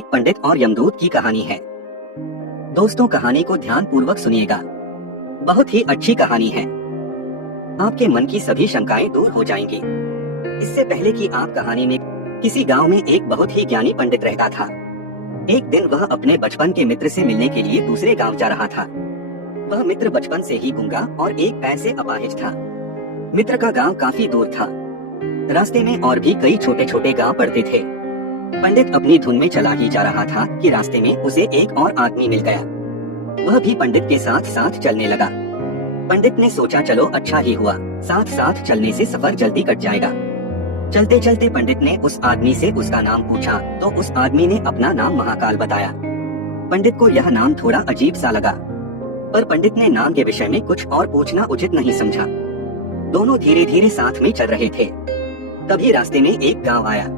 एक पंडित और यमदूत की कहानी है। दोस्तों, कहानी को ध्यान पूर्वक सुनिएगा। बहुत ही अच्छी कहानी है। आपके मन की सभी शंकाएं दूर हो जाएंगी। इससे पहले कि आप कहानी में, किसी गांव में एक बहुत ही ज्ञानी पंडित रहता था। एक दिन वह अपने बचपन के मित्र से मिलने के लिए दूसरे गांव जा रहा था। वह मित्र बचपन से ही गूंगा और एक पैर से अपाहिज था। मित्र का गांव काफी दूर था। रास्ते में और भी कई छोटे छोटे गांव पड़ते थे। पंडित अपनी धुन में चला ही जा रहा था कि रास्ते में उसे एक और आदमी मिल गया। वह भी पंडित के साथ साथ चलने लगा। पंडित ने सोचा, चलो अच्छा ही हुआ, साथ साथ चलने से सफर जल्दी कट जाएगा। चलते चलते पंडित ने उस आदमी से उसका नाम पूछा तो उस आदमी ने अपना नाम महाकाल बताया। पंडित को यह नाम थोड़ा अजीब सा लगा, पर पंडित ने नाम के विषय में कुछ और पूछना उचित नहीं समझा। दोनों धीरे धीरे साथ में चल रहे थे। तभी रास्ते में एक गांव आया।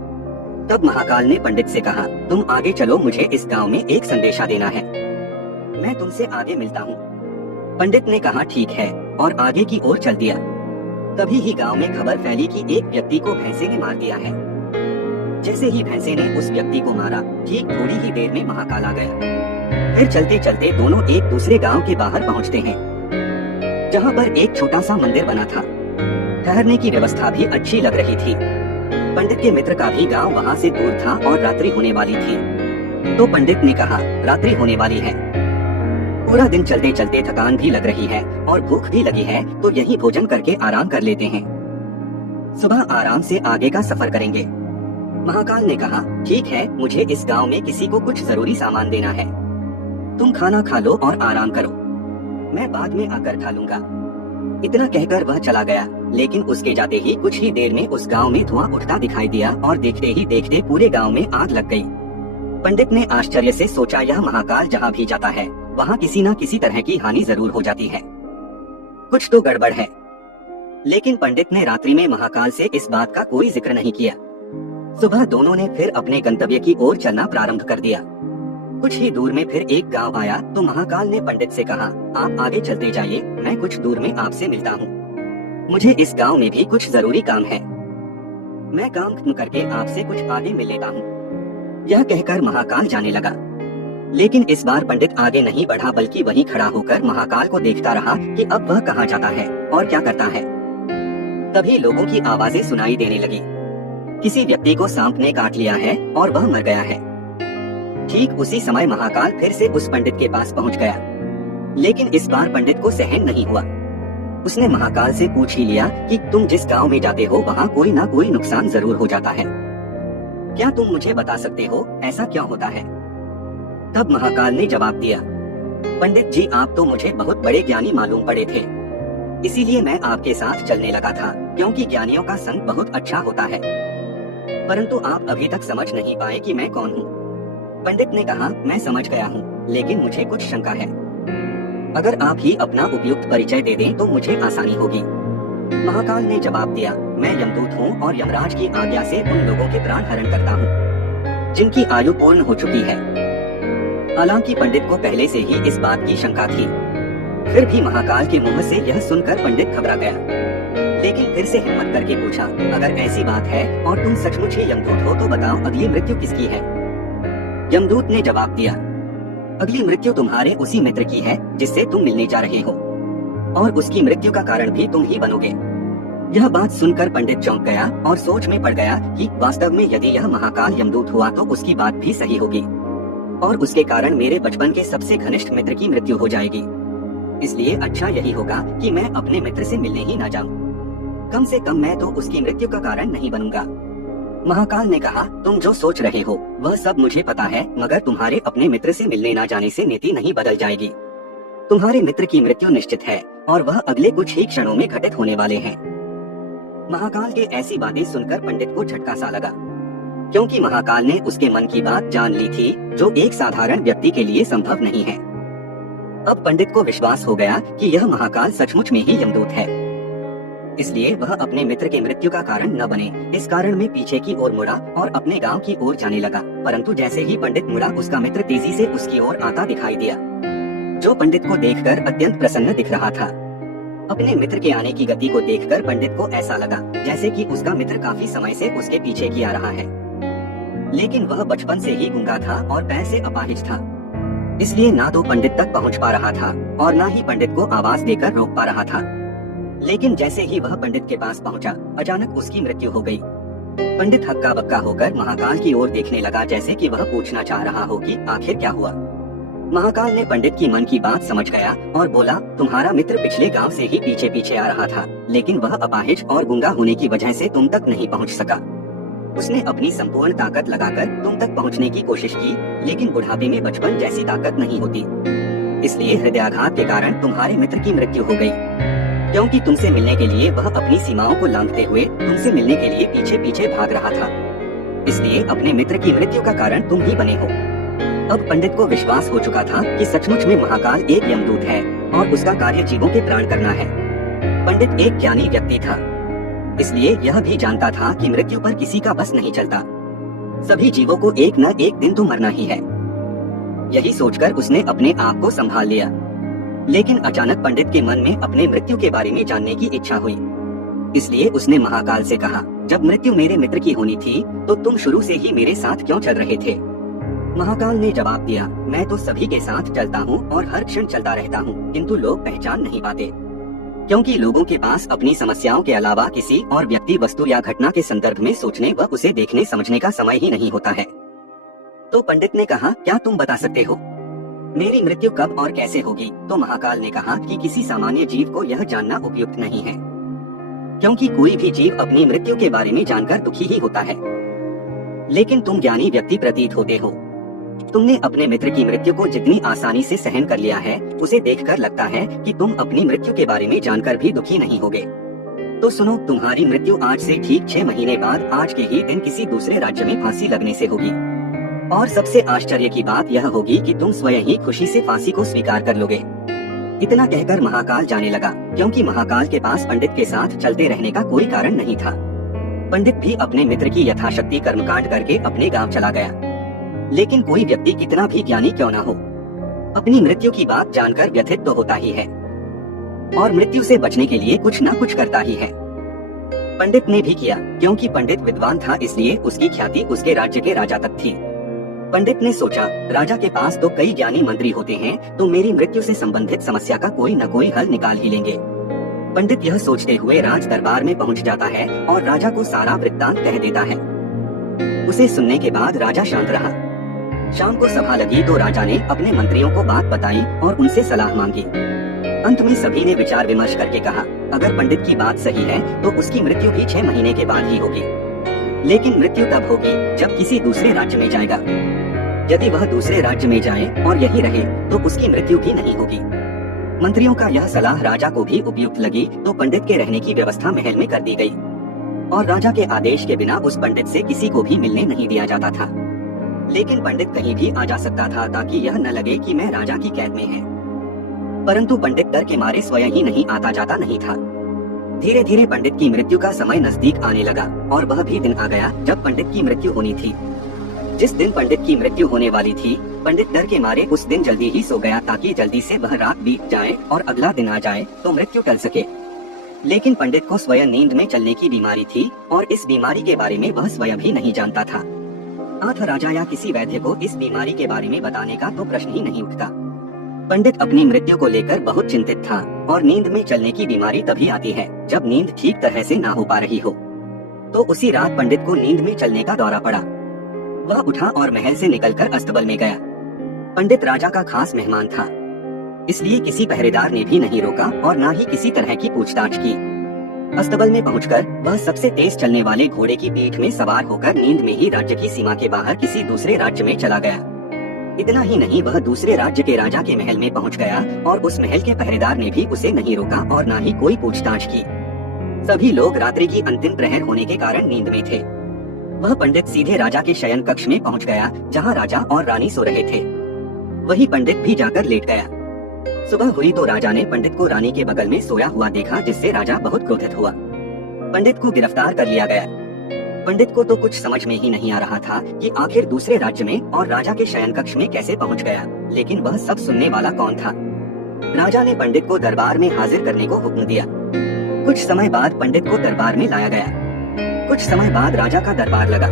तब महाकाल ने पंडित से कहा, तुम आगे चलो, मुझे इस गांव में एक संदेशा देना है। मैं तुमसे आगे मिलता हूँ। पंडित ने कहा, ठीक है, और आगे की ओर चल दिया। तभी ही गांव में खबर फैली कि एक व्यक्ति को भैंसे ने मार दिया है। जैसे ही भैंसे ने उस व्यक्ति को मारा, ठीक थोड़ी ही देर में महाकाल आ गया। फिर चलते चलते दोनों एक दूसरे गांव के बाहर पहुंचते हैं, जहां पर एक छोटा सा मंदिर बना था। ठहरने की व्यवस्था भी अच्छी लग रही थी। पंडित के मित्र का भी गांव वहां से दूर था और रात्रि होने वाली थी। तो पंडित ने कहा, रात्रि होने वाली है, पूरा दिन चलते चलते थकान भी लग रही है और भूख भी लगी है, तो यहीं भोजन करके आराम कर लेते हैं। सुबह आराम से आगे का सफर करेंगे। महाकाल ने कहा, ठीक है, मुझे इस गांव में किसी को कुछ जरूरी सामान देना है। तुम खाना खा लो और आराम करो, मैं बाद में आकर खा लूंगा। इतना कहकर वह चला गया। लेकिन उसके जाते ही कुछ ही देर में उस गांव में धुआं उठता दिखाई दिया और देखते ही देखते पूरे गांव में आग लग गई। पंडित ने आश्चर्य से सोचा, यह महाकाल जहां भी जाता है वहां किसी न किसी तरह की हानि जरूर हो जाती है, कुछ तो गड़बड़ है। लेकिन पंडित ने रात्रि में महाकाल से इस बात का कोई जिक्र नहीं किया। सुबह दोनों ने फिर अपने गंतव्य की ओर चलना प्रारंभ कर दिया। कुछ ही दूर में फिर एक गांव आया तो महाकाल ने पंडित से कहा, आप आगे चलते जाइए, मैं कुछ दूर में आपसे मिलता हूँ। मुझे इस गांव में भी कुछ जरूरी काम है, मैं काम खत्म करके आपसे कुछ आगे मिल लेता हूँ। यह कहकर महाकाल जाने लगा। लेकिन इस बार पंडित आगे नहीं बढ़ा, बल्कि वहीं खड़ा होकर महाकाल को देखता रहा कि अब वह कहाँ जाता है और क्या करता है। तभी लोगों की आवाजें सुनाई देने लगी। किसी व्यक्ति को सांप ने काट लिया है और वह मर गया है। ठीक उसी समय महाकाल फिर से उस पंडित के पास पहुंच गया। लेकिन इस बार पंडित को सहन नहीं हुआ। उसने महाकाल से पूछ ही लिया कि तुम जिस गांव में जाते हो वहां कोई ना कोई नुकसान जरूर हो जाता है, क्या तुम मुझे बता सकते हो ऐसा क्यों होता है? तब महाकाल ने जवाब दिया, पंडित जी, आप तो मुझे बहुत बड़े ज्ञानी मालूम पड़े थे, इसीलिए मैं आपके साथ चलने लगा था, क्योंकि ज्ञानियों का संग बहुत अच्छा होता है। परंतु आप अभी तक समझ नहीं पाए कि मैं कौन हूँ। पंडित ने कहा, मैं समझ गया हूँ, लेकिन मुझे कुछ शंका है। अगर आप ही अपना उपयुक्त परिचय दे दें तो मुझे आसानी होगी। महाकाल ने जवाब दिया, मैं यमदूत हूँ और यमराज की आज्ञा से उन लोगों के प्राण हरण करता हूँ जिनकी आयु पूर्ण हो चुकी है। हालांकि पंडित को पहले से ही इस बात की शंका थी, फिर भी महाकाल के मुंह से यह सुनकर पंडित घबरा गया। लेकिन फिर से हिम्मत करके पूछा, अगर ऐसी बात है और तुम सचमुच ही यमदूत हो तो बताओ, अगली मृत्यु किसकी है? यमदूत ने जवाब दिया, अगली मृत्यु तुम्हारे उसी मित्र की है जिससे तुम मिलने जा रहे हो, और उसकी मृत्यु का कारण भी तुम ही बनोगे। यह बात सुनकर पंडित चौंक गया और सोच में पड़ गया कि वास्तव में यदि यह महाकाल यमदूत हुआ तो उसकी बात भी सही होगी और उसके कारण मेरे बचपन के सबसे घनिष्ठ मित्र की मृत्यु हो जाएगी। इसलिए अच्छा यही होगा कि मैं अपने मित्र से मिलने ही ना जाऊं। कम से कम मैं तो उसकी मृत्यु का कारण नहीं बनूंगा। महाकाल ने कहा, तुम जो सोच रहे हो वह सब मुझे पता है, मगर तुम्हारे अपने मित्र से मिलने ना जाने से नीति नहीं बदल जाएगी। तुम्हारे मित्र की मृत्यु निश्चित है और वह अगले कुछ ही क्षणों में घटित होने वाले हैं। महाकाल के ऐसी बातें सुनकर पंडित को झटका सा लगा, क्योंकि महाकाल ने उसके मन की बात जान ली थी, जो एक साधारण व्यक्ति के लिए संभव नहीं है। अब पंडित को विश्वास हो गया कि यह महाकाल सचमुच में ही यमदूत है, इसलिए वह अपने मित्र के मृत्यु का कारण न बने, इस कारण में पीछे की ओर मुड़ा और अपने गांव की ओर जाने लगा। परंतु जैसे ही पंडित मुड़ा, उसका मित्र तेजी से उसकी ओर आता दिखाई दिया, जो पंडित को देखकर अत्यंत प्रसन्न दिख रहा था। अपने मित्र के आने की गति को देखकर पंडित को ऐसा लगा जैसे कि उसका मित्र काफी समय से उसके पीछे किया रहा है। लेकिन वह बचपन से ही गूंगा था और पैर से अपाहिज था, इसलिए ना तो पंडित तक पहुंच पा रहा था और ना ही पंडित को आवाज देकर रोक पा रहा था। लेकिन जैसे ही वह पंडित के पास पहुंचा, अचानक उसकी मृत्यु हो गई। पंडित हक्का बक्का होकर महाकाल की ओर देखने लगा, जैसे कि वह पूछना चाह रहा हो कि आखिर क्या हुआ। महाकाल ने पंडित की मन की बात समझ गया और बोला, तुम्हारा मित्र पिछले गांव से ही पीछे पीछे आ रहा था, लेकिन वह अपाहिज और गूंगा होने की वजह से तुम तक नहीं पहुंच सका। उसने अपनी संपूर्ण ताकत लगाकर तुम तक पहुंचने की कोशिश की, लेकिन बुढ़ापे में बचपन जैसी ताकत नहीं होती, इसलिए हृदयाघात के कारण तुम्हारे मित्र की मृत्यु हो गई। क्योंकि तुमसे मिलने के लिए वह अपनी सीमाओं को लांघते हुए तुमसे मिलने के लिए पीछे पीछे भाग रहा था, इसलिए अपने मित्र की मृत्यु का कारण तुम ही बने हो। अब पंडित को विश्वास हो चुका था कि सचमुच में महाकाल एक यमदूत है और उसका कार्य जीवों के प्राण करना है। पंडित एक ज्ञानी व्यक्ति था, इसलिए यह भी जानता था कि मृत्यु पर किसी का बस नहीं चलता, सभी जीवों को एक न एक दिन तो मरना ही है। यही सोचकर उसने अपने आप को संभाल लिया। लेकिन अचानक पंडित के मन में अपने मृत्यु के बारे में जानने की इच्छा हुई, इसलिए उसने महाकाल से कहा, जब मृत्यु मेरे मित्र की होनी थी तो तुम शुरू से ही मेरे साथ क्यों चल रहे थे? महाकाल ने जवाब दिया, मैं तो सभी के साथ चलता हूँ और हर क्षण चलता रहता हूँ, किंतु लोग पहचान नहीं पाते, क्योंकि लोगों के पास अपनी समस्याओं के अलावा किसी और व्यक्ति, वस्तु या घटना के संदर्भ में सोचने व उसे देखने समझने का समय ही नहीं होता है। तो पंडित ने कहा, क्या तुम बता सकते हो मेरी मृत्यु कब और कैसे होगी? तो महाकाल ने कहा कि किसी सामान्य जीव को यह जानना उपयुक्त नहीं है, क्योंकि कोई भी जीव अपनी मृत्यु के बारे में जानकर दुखी ही होता है। लेकिन तुम ज्ञानी व्यक्ति प्रतीत होते हो, तुमने अपने मित्र की मृत्यु को जितनी आसानी से सहन कर लिया है, उसे देखकर लगता है कि तुम अपनी मृत्यु के बारे में जानकर भी दुखी नहीं होगे। तो सुनो, तुम्हारी मृत्यु आज से ठीक 6 महीने बाद आज के ही दिन किसी दूसरे राज्य में फांसी लगने से होगी, और सबसे आश्चर्य की बात यह होगी कि तुम स्वयं ही खुशी से फांसी को स्वीकार कर लोगे। इतना कहकर महाकाल जाने लगा, क्योंकि महाकाल के पास पंडित के साथ चलते रहने का कोई कारण नहीं था। पंडित भी अपने मित्र की यथाशक्ति कर्मकांड करके अपने गांव चला गया। लेकिन कोई व्यक्ति कितना भी ज्ञानी क्यों ना हो, अपनी मृत्यु की बात जानकर व्यथित तो होता ही है, और मृत्यु से बचने के लिए कुछ ना कुछ करता ही है। पंडित ने भी किया, क्योंकि पंडित विद्वान था, इसलिए उसकी ख्याति उसके राज्य के राजा तक थी। पंडित ने सोचा, राजा के पास तो कई ज्ञानी मंत्री होते हैं, तो मेरी मृत्यु से संबंधित समस्या का कोई न कोई हल निकाल ही लेंगे। पंडित यह सोचते हुए राज दरबार में पहुंच जाता है और राजा को सारा वृत्तांत कह देता है। उसे सुनने के बाद राजा शांत रहा। शाम को सभा लगी तो राजा ने अपने मंत्रियों को बात बताई और उनसे सलाह मांगी। अंत में सभी ने विचार विमर्श करके कहा, अगर पंडित की बात सही है तो उसकी मृत्यु भी 6 महीने के बाद ही होगी, लेकिन मृत्यु तब होगी जब किसी दूसरे राज्य में जाएगा। यदि वह दूसरे राज्य में जाए और यही रहे तो उसकी मृत्यु भी नहीं होगी। मंत्रियों का यह सलाह राजा को भी उपयुक्त लगी, तो पंडित के रहने की व्यवस्था महल में कर दी गई और राजा के आदेश के बिना उस पंडित से किसी को भी मिलने नहीं दिया जाता था। लेकिन पंडित कहीं भी आ जा सकता था, ताकि यह न लगे कि मैं राजा की कैद में है। परंतु पंडित डर के मारे स्वयं ही नहीं आता जाता नहीं था। धीरे धीरे पंडित की मृत्यु का समय नजदीक आने लगा और वह भी दिन आ गया जब पंडित की मृत्यु होनी थी। जिस दिन पंडित की मृत्यु होने वाली थी, पंडित डर के मारे उस दिन जल्दी ही सो गया, ताकि जल्दी से वह रात बीत जाए और अगला दिन आ जाए तो मृत्यु टल सके। लेकिन पंडित को स्वयं नींद में चलने की बीमारी थी और इस बीमारी के बारे में वह स्वयं भी नहीं जानता था। अतः राजा या किसी वैद्य को इस बीमारी के बारे में बताने का तो प्रश्न ही नहीं उठता। पंडित अपनी मृत्यु को लेकर बहुत चिंतित था, और नींद में चलने की बीमारी तभी आती है जब नींद ठीक तरह से ना हो पा रही हो। तो उसी रात पंडित को नींद में चलने का दौरा पड़ा। वह उठा और महल से निकलकर अस्तबल में गया। पंडित राजा का खास मेहमान था, इसलिए किसी पहरेदार ने भी नहीं रोका और न ही किसी तरह की पूछताछ की। अस्तबल में पहुंचकर वह सबसे तेज चलने वाले घोड़े की पीठ में सवार होकर नींद में ही राज्य की सीमा के बाहर किसी दूसरे राज्य में चला गया। इतना ही नहीं, वह दूसरे राज्य के राजा के महल में पहुंच गया और उस महल के पहरेदार ने भी उसे नहीं रोका और न ही कोई पूछताछ की। सभी लोग रात्रि की अंतिम प्रहर होने के कारण नींद में थे। वह पंडित सीधे राजा के शयन कक्ष में पहुंच गया, जहां राजा और रानी सो रहे थे। वही पंडित भी जाकर लेट गया। सुबह हुई तो राजा ने पंडित को रानी के बगल में सोया हुआ देखा, जिससे राजा बहुत क्रोधित हुआ। पंडित को गिरफ्तार कर लिया गया। पंडित को तो कुछ समझ में ही नहीं आ रहा था कि आखिर दूसरे राज्य में और राजा के शयन कक्ष में कैसे पहुंच गया, लेकिन वह सब सुनने वाला कौन था। राजा ने पंडित को दरबार में हाजिर करने को हुक्म दिया। कुछ समय बाद पंडित को दरबार में लाया गया। कुछ समय बाद राजा का दरबार लगा।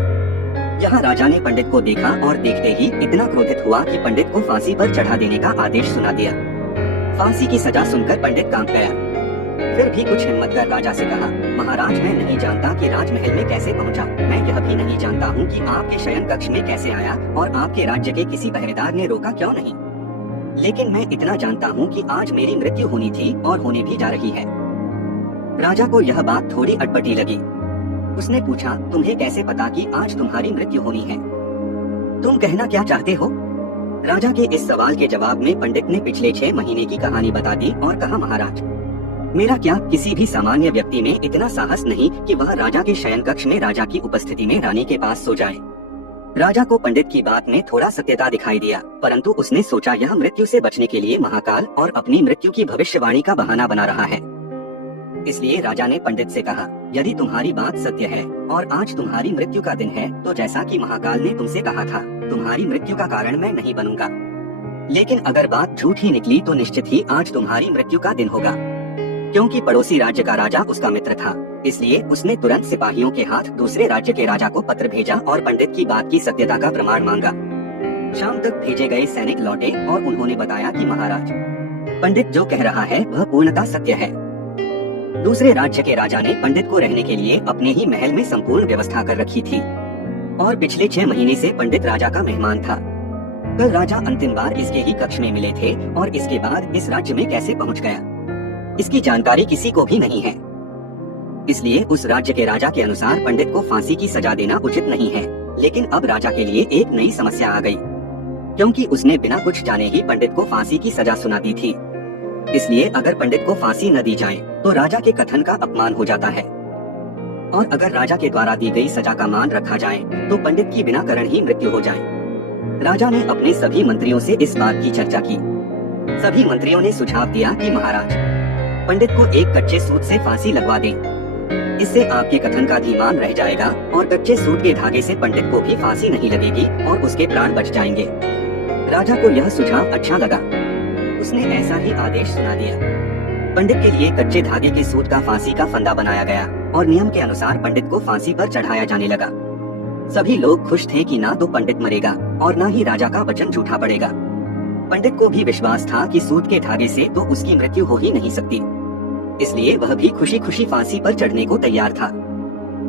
यहाँ राजा ने पंडित को देखा और देखते ही इतना क्रोधित हुआ कि पंडित को फांसी पर चढ़ा देने का आदेश सुना दिया। फांसी की सजा सुनकर पंडित कांप गया। फिर भी कुछ हिम्मत कर राजा से कहा, महाराज मैं नहीं जानता कि राजमहल में कैसे पहुंचा। मैं यह भी नहीं जानता हूं कि आपके शयन कक्ष में कैसे आया और आपके राज्य के किसी पहरेदार ने रोका क्यों नहीं। लेकिन मैं इतना जानता हूं कि आज मेरी मृत्यु होनी थी और होने भी जा रही है। राजा को यह बात थोड़ी अटपटी लगी। उसने पूछा, तुम्हें कैसे पता कि आज तुम्हारी मृत्यु होनी है? तुम कहना क्या चाहते हो? राजा के इस सवाल के जवाब में पंडित ने पिछले 6 महीने की कहानी बता दी और कहा, महाराज मेरा क्या किसी भी सामान्य व्यक्ति में इतना साहस नहीं कि वह राजा के शयन कक्ष में राजा की उपस्थिति में रानी के पास सो जाए। राजा को पंडित की बात में थोड़ा सत्यता दिखाई दिया, परंतु उसने सोचा यह मृत्यु से बचने के लिए महाकाल और अपनी मृत्यु की भविष्यवाणी का बहाना बना रहा है। इसलिए राजा ने पंडित से कहा, यदि तुम्हारी बात सत्य है और आज तुम्हारी मृत्यु का दिन है, तो जैसा कि महाकाल ने तुमसे कहा था, तुम्हारी मृत्यु का कारण मैं नहीं बनूंगा। लेकिन अगर बात झूठ ही निकली तो निश्चित ही आज तुम्हारी मृत्यु का दिन होगा। क्योंकि पड़ोसी राज्य का राजा उसका मित्र था, इसलिए उसने तुरंत सिपाहियों के हाथ दूसरे राज्य के राजा को पत्र भेजा और पंडित की बात की सत्यता का प्रमाण मांगा। शाम तक भेजे गए सैनिक लौटे और उन्होंने बताया कि महाराज पंडित जो कह रहा है वह पूर्णतः सत्य है। दूसरे राज्य के राजा ने पंडित को रहने के लिए अपने ही महल में संपूर्ण व्यवस्था कर रखी थी और पिछले 6 महीने से पंडित राजा का मेहमान था। कल राजा अंतिम बार इसके ही कक्ष में मिले थे और इसके बाद इस राज्य में कैसे पहुंच गया, इसकी जानकारी किसी को भी नहीं है। इसलिए उस राज्य के राजा के अनुसार पंडित को फांसी की सजा देना उचित नहीं है। लेकिन अब राजा के लिए एक नई समस्या आ गई, क्योंकि उसने बिना कुछ जाने ही पंडित को फांसी की सजा सुना दी थी। इसलिए अगर पंडित को फांसी न दी जाए तो राजा के कथन का अपमान हो जाता है, और अगर राजा के द्वारा दी गई सजा का मान रखा जाए तो पंडित की बिना कारण ही मृत्यु हो जाए। राजा ने अपने सभी मंत्रियों से इस बात की चर्चा की। सभी मंत्रियों ने सुझाव दिया कि महाराज पंडित को एक कच्चे सूत से फांसी लगवा दें। इससे आपके कथन का भी मान रह जाएगा और कच्चे सूत के धागे से पंडित को भी फांसी नहीं लगेगी और उसके प्राण बच जाएंगे। राजा को यह सुझाव अच्छा लगा। उसने ऐसा ही आदेश सुना दिया। पंडित के लिए कच्चे धागे के सूत का फांसी का फंदा बनाया गया और नियम के अनुसार पंडित को फांसी पर चढ़ाया जाने लगा। सभी लोग खुश थे कि ना तो पंडित मरेगा और ना ही राजा का वचन झूठा पड़ेगा। पंडित को भी विश्वास था कि सूत के धागे से तो उसकी मृत्यु हो ही नहीं सकती, इसलिए वह भी खुशी खुशी फांसी पर चढ़ने को तैयार था,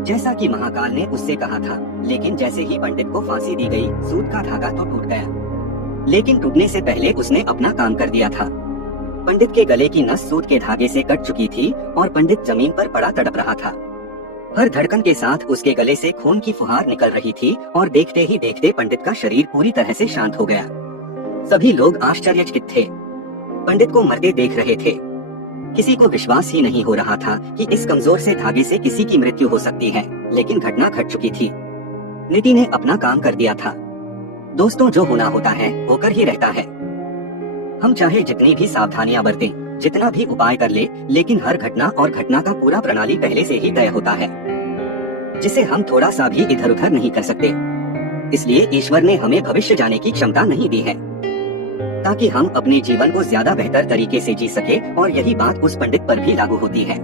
जैसा कि महाकाल ने उससे कहा था। लेकिन जैसे ही पंडित को फांसी दी गई, सूत का धागा तो टूट गया, लेकिन टूटने से पहले उसने अपना काम कर दिया था। पंडित के गले की नस सूत के धागे से कट चुकी थी और पंडित जमीन पर पड़ा तड़प रहा था। हर धड़कन के साथ उसके गले से खून की फुहार निकल रही थी और देखते ही देखते पंडित का शरीर पूरी तरह से शांत हो गया। सभी लोग आश्चर्यचकित थे, पंडित को मरते देख रहे थे। किसी को विश्वास ही नहीं हो रहा था कि इस कमजोर से धागे से किसी की मृत्यु हो सकती है, लेकिन घटना घट चुकी थी। नीति ने अपना काम कर दिया था। दोस्तों, जो होना होता है होकर ही रहता है। हम चाहे जितनी भी सावधानियां बरतें, जितना भी उपाय कर ले, लेकिन हर घटना और घटना का पूरा प्रणाली पहले से ही तय होता है, जिसे हम थोड़ा सा भी इधर उधर नहीं कर सकते। इसलिए ईश्वर ने हमें भविष्य जाने की क्षमता नहीं दी है, ताकि हम अपने जीवन को ज्यादा बेहतर तरीके से जी सके। और यही बात उस पंडित पर भी लागू होती है।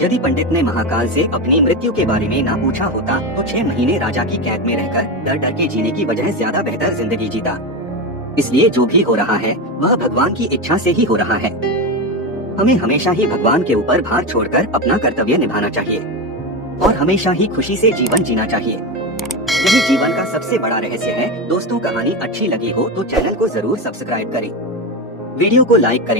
यदि पंडित ने महाकाल से अपनी मृत्यु के बारे में ना पूछा होता तो 6 महीने राजा की कैद में रहकर डर डर के जीने की बजाय ज्यादा बेहतर जिंदगी जीता। इसलिए जो भी हो रहा है वह भगवान की इच्छा से ही हो रहा है। हमें हमेशा ही भगवान के ऊपर भार छोड़कर अपना कर्तव्य निभाना चाहिए और हमेशा ही खुशी से जीवन जीना चाहिए। यही जीवन का सबसे बड़ा रहस्य है। दोस्तों, कहानी अच्छी लगी हो तो चैनल को जरूर सब्सक्राइब करें, वीडियो को लाइक करें।